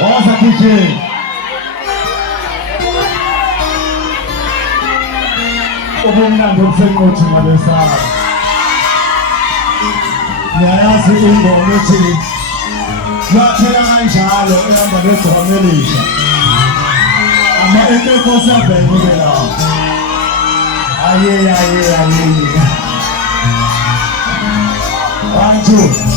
Oza DJ. Ubumnandi obuseqothi ngalesana. Niyayazi ingoma ethi yaphela kanjalo ehamba negcwama elisha. Ama-AK-47 ke lawo. Aye. 1, 2.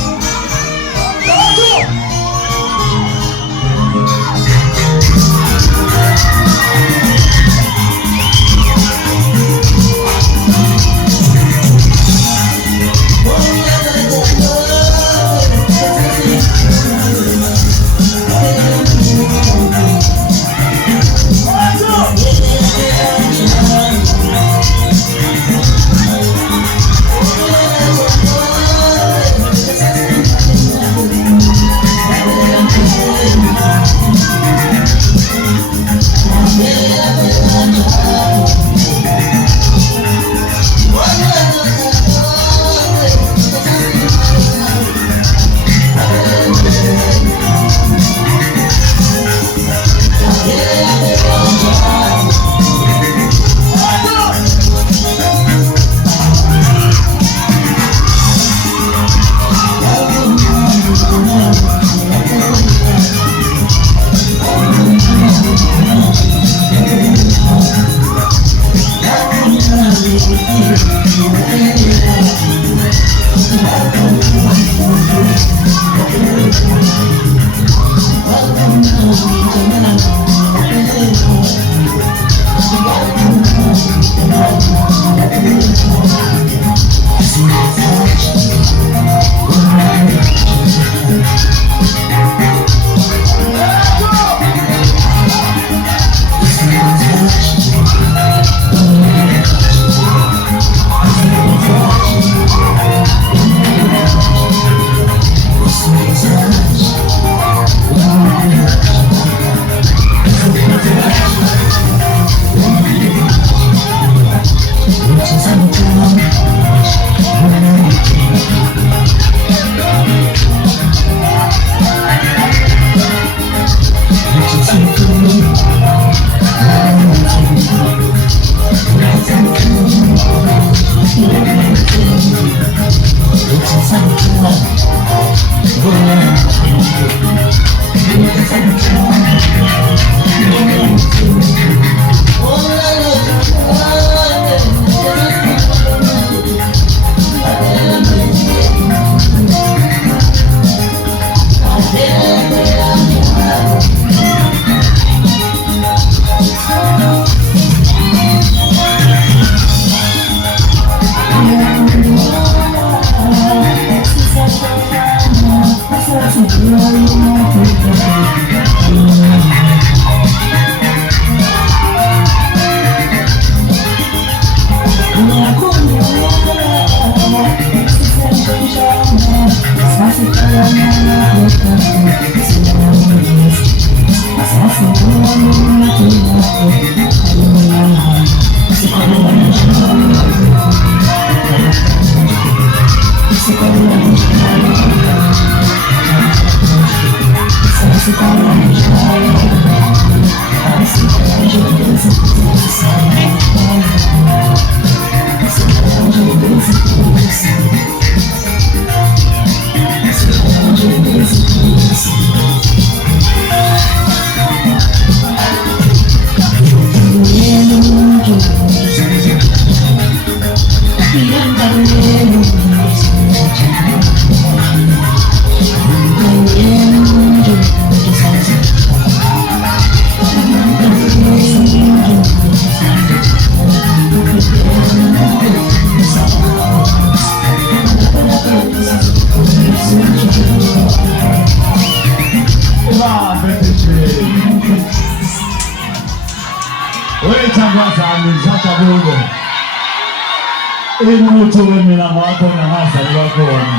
Inguthu mina ngakho nangazali bakhona.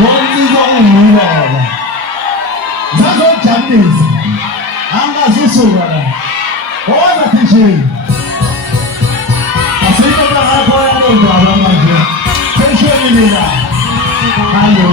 Wonke ungibaba. Ngizojabulisa. Angasusuka la. Oza DJ. Asike ngakho yandaba manje. Phesheni la. Hello.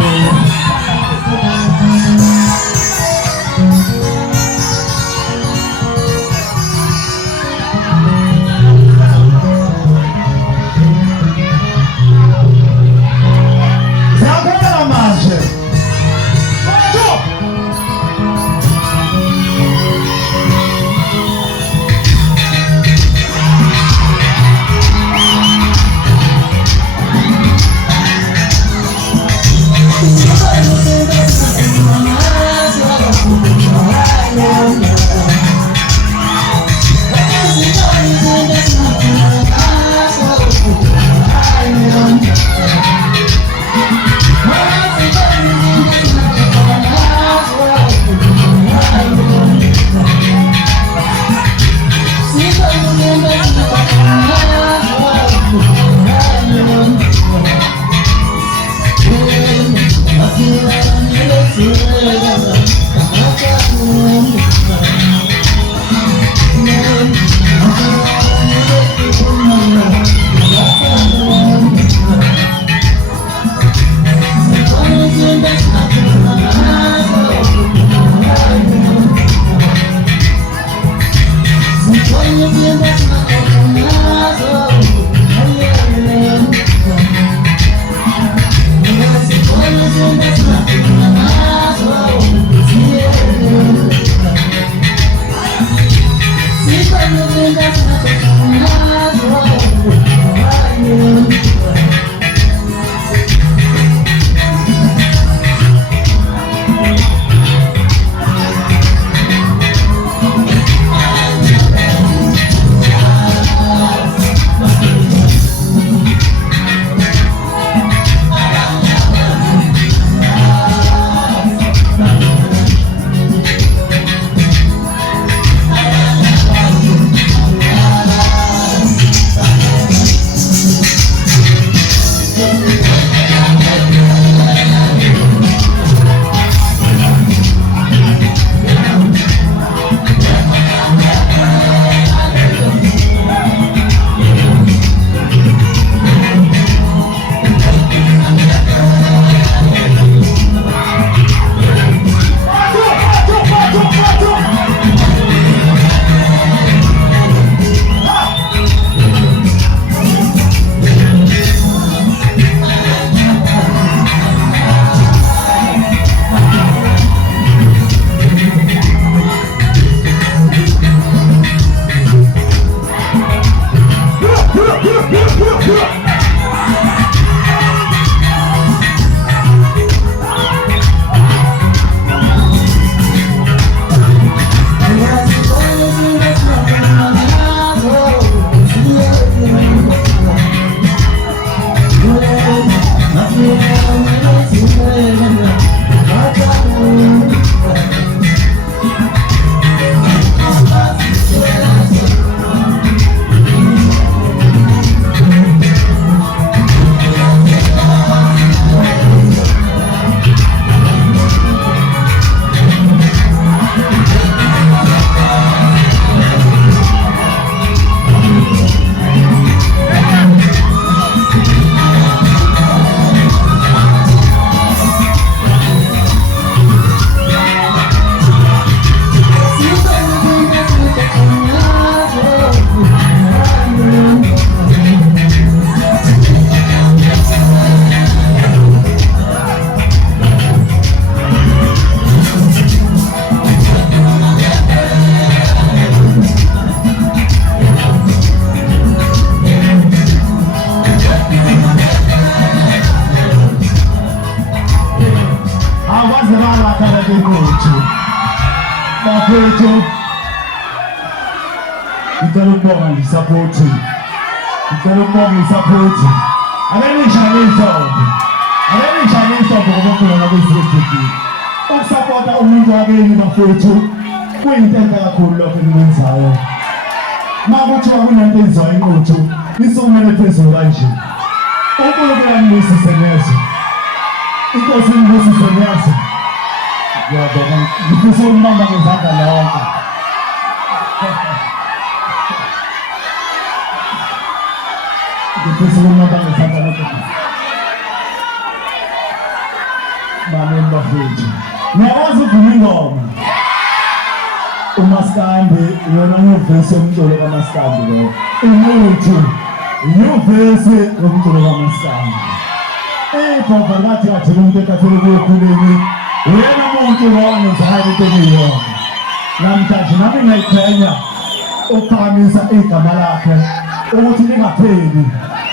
bafethu ngicela ukubonga nge-support akanishayisa ngoba khona kwi-CCTV ukusapota umuntu wakini bafethu kuyinto enhle kakhulu lokho enikwenzayo uma kuthiwa kunento enziwayo inquthu nisukumele phezulu kanje uNkulunkulu anibusise neze inkosi inibusise neze ngiyabonga ngifisa ukumamba ngezandla lonke ngifisa ukumamba ngezandla lonke bameni bafethu ngiyakwazi ukuvuma ingoma uMaskandi yona nyuvesi yomculo kaMaskandi lo umuntu nyuvesi yomculo kaMaskandi baba ngathi kathela umuntu ekathele kuyokhuleni uyena umuntu lowangezayo into engiyona namhlanje nami ngayikhanya ukuphakamisa igama lakhe ukuthi lingapheli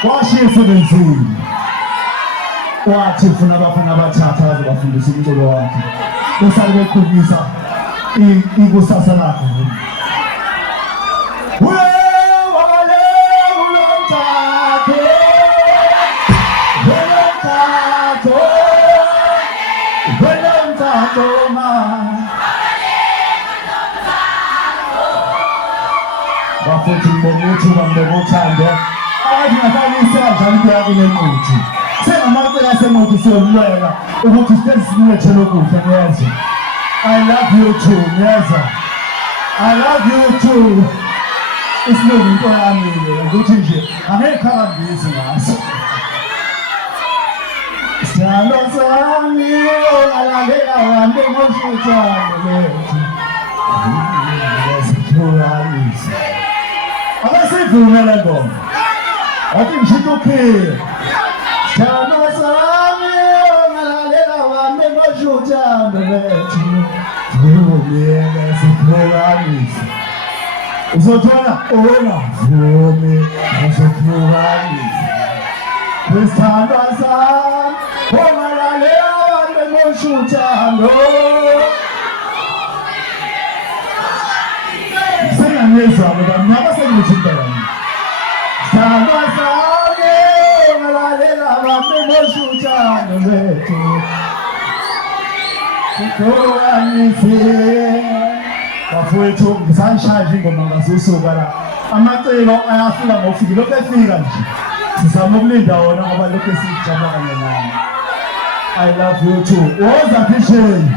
washiya emsebenzini wathi ufuna abafana abathatha bazobafundisa umculo wakhe besale bekhulisa ikusasa lakhe bafethu ngokuthi bangokuthanda athi ngafanisa njalo yakini enquthu sengamacela semoto siyolwela ukuthi sisilethele ukudla niyeza I love you too niyeza I love you too isilungu yami ukuthi nje angekhalambisi ngaso Siyalo sami olalela wande ngoshutshana lethu Sitholalisa Abasivumela ngoma Athi ngishito phela Siyalo sami olalela wande ngoshutshana lethu Sitholalisa Uzothola ona vumi Sitholalisa Wesithandwa sami olalela wande ngoshutshana Ngiyezwa ngoba ngaba sengithinta yami Samba sami ngalalela abantu boshutshana bethu Kukhonise bafowethu ngisanshaya ingoma ngasusuka la amaciko ayafika ngofika lokho efika nje sizama ukulinda wona ngoba lokho esijama kanye nami I love you too woza phisheni